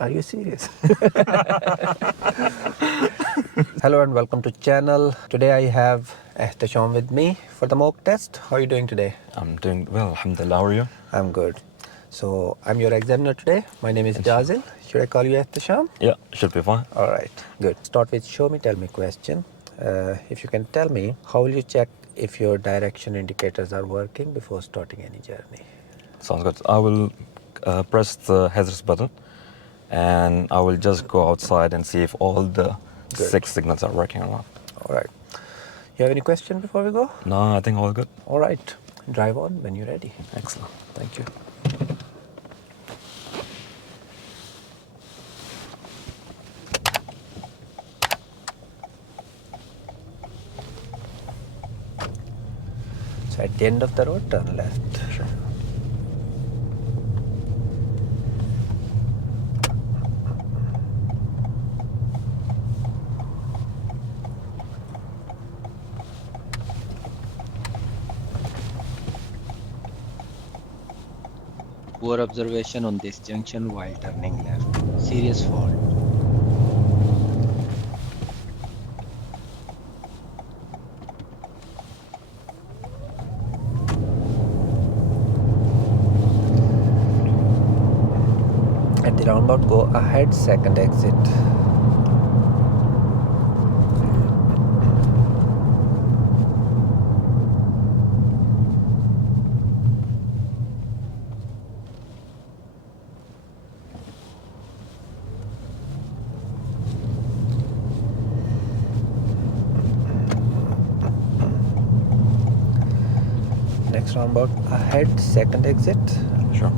Are you serious? Hello and welcome to channel. Today I have Ehtisham with me for the mock test. How are you doing today? I'm doing well, alhamdulillah. How are you? I'm good. So I'm your examiner today. My name is Jazel. Should I call you Ehtisham? Yeah, should be fine. All right, good. Start with show me, tell me question. If you can tell me, how will you check if your direction indicators are working before starting any journey? Sounds good. I will press the hazards button and I will just go outside and see if all the Good. 6 signals are working or not. All right. You have any question before we go? No, I think all good. All right. Drive on when you're ready. Excellent. Thank you. So at the end of the road, turn left. Sure. Poor observation on this junction while turning left. Serious fault. At the roundabout, go ahead, second exit. Next roundabout, ahead, second exit. Sure.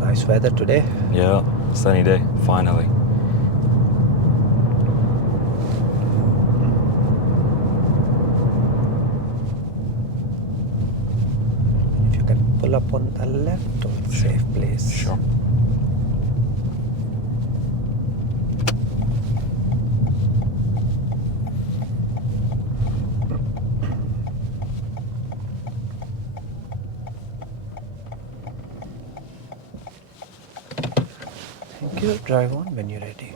Nice weather today. Yeah, sunny day, finally. If you can pull up on the left to a safe place. Sure. Thank you. Drive on when you're ready.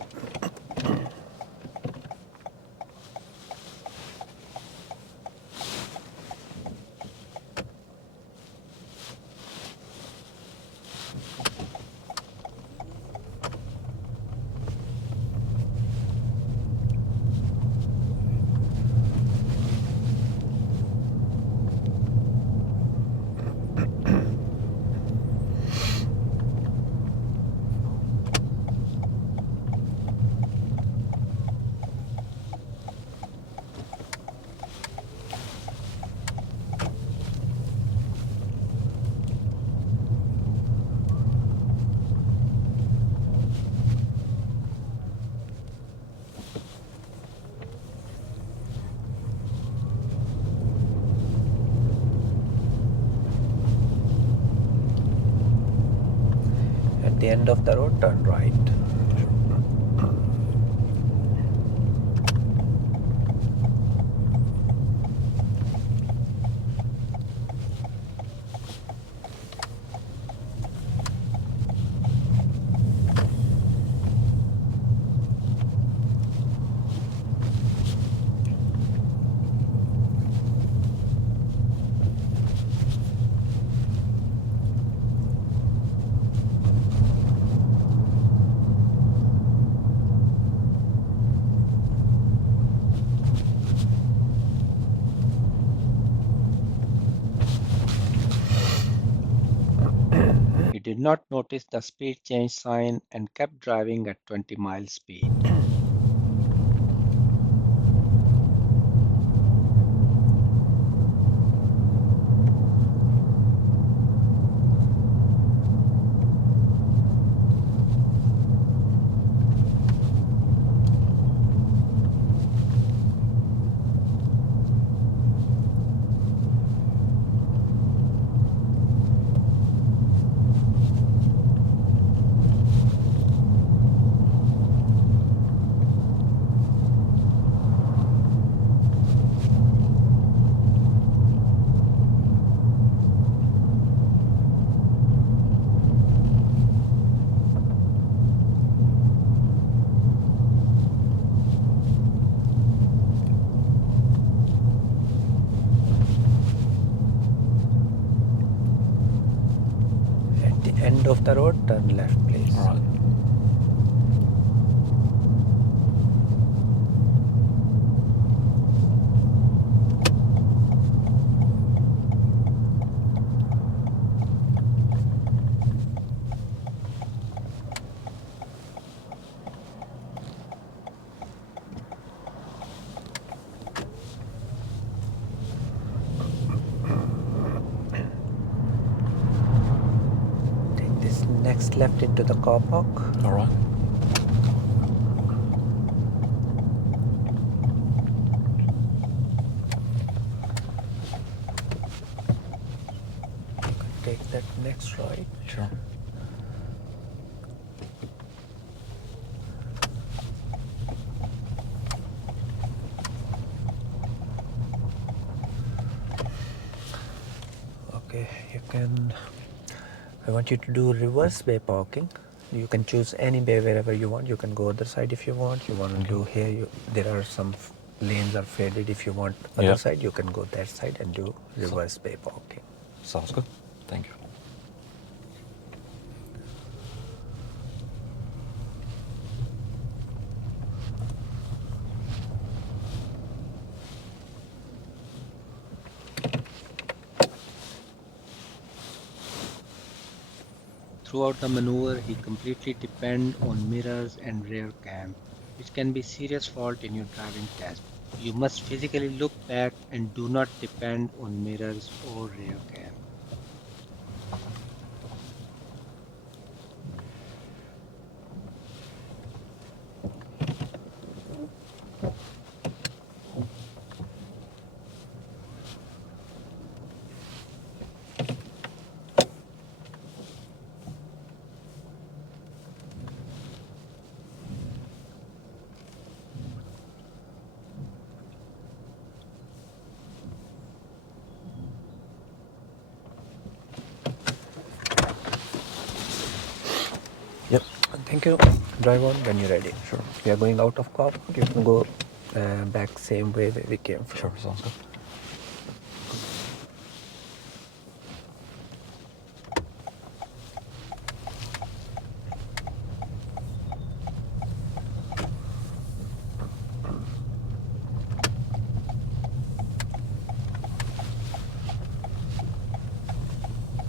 At the end of the road, turn right. He did not notice the speed change sign and kept driving at 20 miles speed. of the road, turn left, please. All right. Take this next left into the car park. All right. Take that next right. Sure. Okay, you can. I want you to do reverse bay parking. You can choose any bay wherever you want. You can go other side if you want. You want to do here. There are some lanes are faded. If you want other Yeah. side, you can go that side and do reverse bay parking. Sounds good. Thank you. Throughout the maneuver, he completely depends on mirrors and rear cam, which can be serious fault in your driving test. You must physically look back and do not depend on mirrors or rear cam. Yep. Thank you. Drive on when you're ready. Sure. We are going out of car park. You can go back same way where we came from. Sure. Sounds good.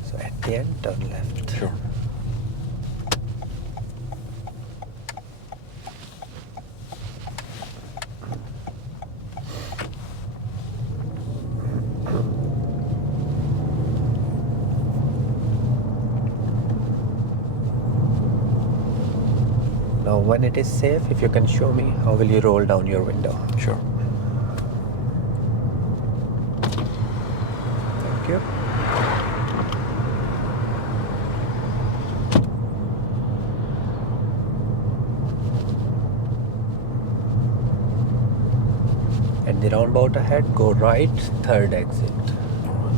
So at the end, turn left. Sure. Now, when it is safe, if you can show me, how will you roll down your window? Sure. Thank you. At the roundabout ahead, go right, third exit. All right.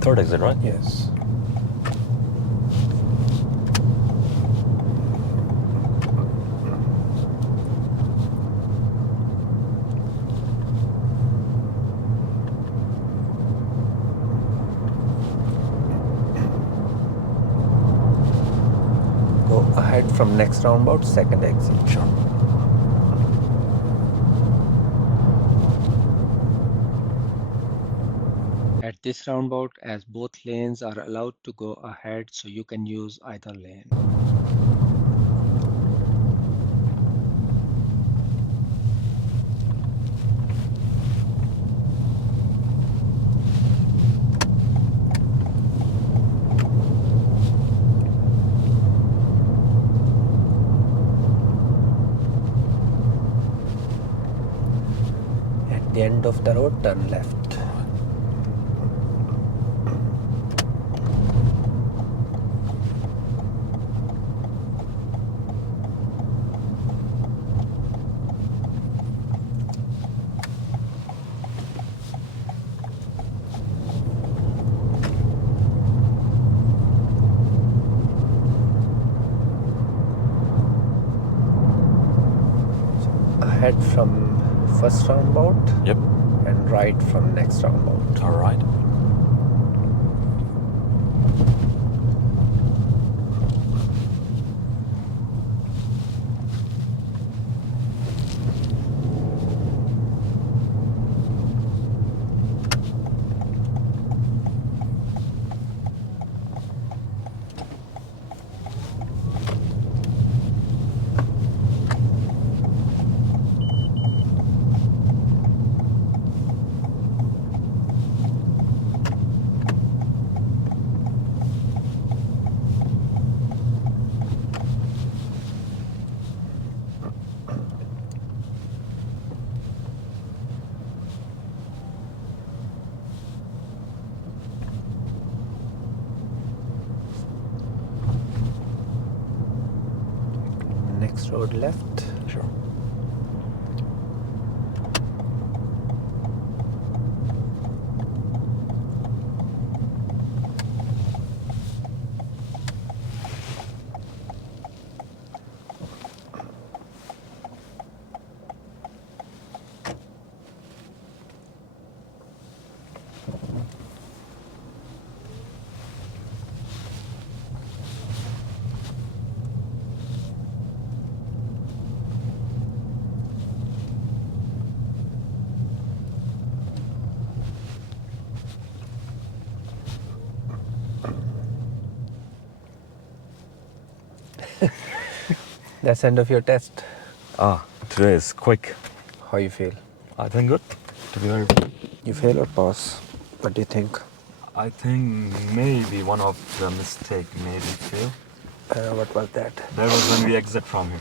Third exit, right? Yes. Go ahead from next roundabout, second exit. Sure. this roundabout as both lanes are allowed to go ahead, so you can use either lane. At the end of the road, turn left. Ahead from first roundabout Yep. and right from next roundabout. All right. Next road left. Sure. That's end of your test. Today is quick. How you feel? I think good. To be very. You fail or pass? What do you think? I think maybe one of the mistake maybe fail. What was that? That was when we exit from here.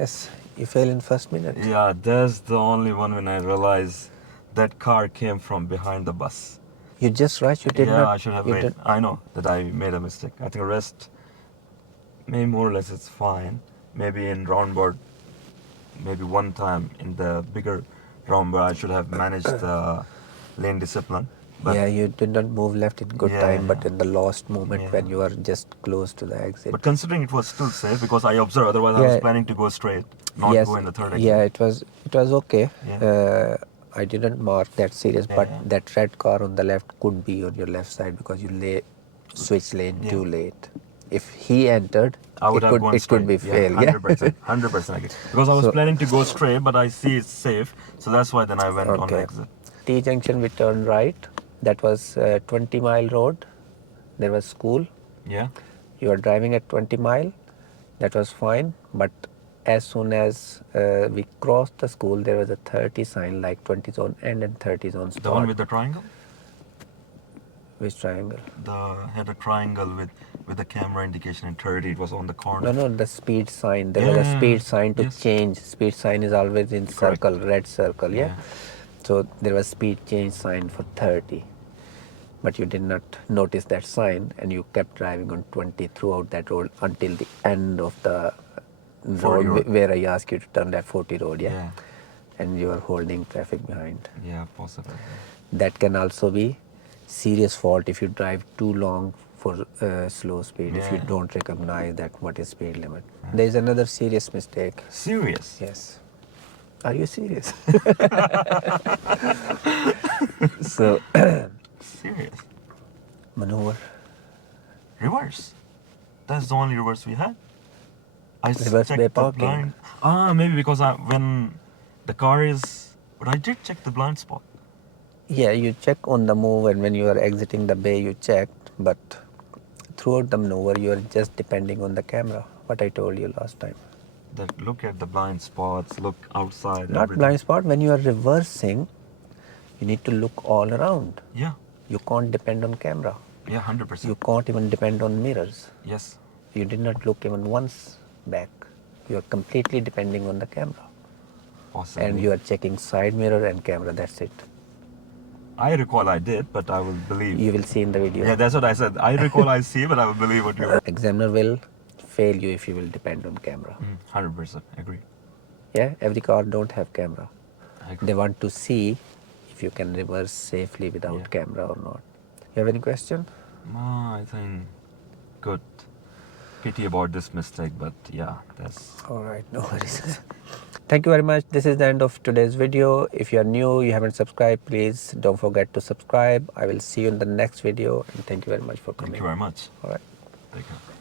Yes, you fail in first minute. Yeah, that's the only one when I realized that car came from behind the bus. You just rushed. You did yeah, not. I should have you made. did- I know that I made a mistake. I think the rest, maybe more or less, it's fine. Maybe in roundabout, maybe one time in the bigger roundabout, I should have managed the lane discipline. But yeah, you did not move left in good Yeah, time, but yeah. in the last moment Yeah. when you are just close to the exit. But considering it was still safe because I observed, otherwise I was Yeah. planning to go straight, not yes, go in the third exit. yeah, it was okay. Yeah. I didn't mark that serious, but Yeah. that red car on the left could be on your left side because you switched lane Yeah. too late. If he entered, I would it have could gone it straight. could be fail. Yeah, Yeah. 100%. 100% agree. Because I was So- planning to go straight, but I see it's safe, so that's why then I went on Okay. exit. T junction we turned right. That was 20-mile road. There was school. Yeah. You were driving at 20 mile. That was fine. But as soon as we crossed the school, there was a 30 sign like 20 zone end and 30 zone start. The one with the triangle? Which triangle? Had a triangle with the camera indication and 30. It was on the corner. No, the speed sign. There was a Yeah, speed sign to yes. change. Speed sign is always in Correct. circle, red circle, yeah? Yeah. So there was speed change sign for 30. But you did not notice that sign and you kept driving on 20 throughout that road until the end of the 40 road. where I asked you to turn that 40 road, yeah? Yeah. And you are holding traffic behind. Yeah, possibly. That can also be serious fault if you drive too long for slow speed, if you Yeah. don't recognize that what is speed limit. There is another serious mistake. Serious? Yes. Are you serious? So, Serious. maneuver. Reverse. That's the only reverse we had. I Reverse checked bay the parking. blind. Maybe because when the car is. But I did check the blind spot. Yeah, you check on the move, and when you are exiting the bay, you checked, but throughout the maneuver, you are just depending on the camera, what I told you last time. That look at the blind spots, look outside, Not everything. blind spot, when you are reversing, you need to look all around. Yeah, You can't depend on camera. yeah, 100%. You can't even depend on mirrors. Yes, You did not look even once back. You are completely depending on the camera. possibly. And you are checking side mirror and camera, that's it. I recall I did, but I will believe. You will see in the video. Yeah, that's what I said. I recall I see, but I will believe what you. Examiner will fail you if you will depend on camera. 100% agree. Yeah, every car don't have camera. I agree. They want to see if you can reverse safely without Yeah. camera or not. You have any question? I think good. Pity about this mistake, but yeah, that's. All right, no worries. Thank you very much. This is the end of today's video. If you are new, you haven't subscribed, please don't forget to subscribe. I will see you in the next video, and thank you very much for coming. Thank you very much. All right. Take care.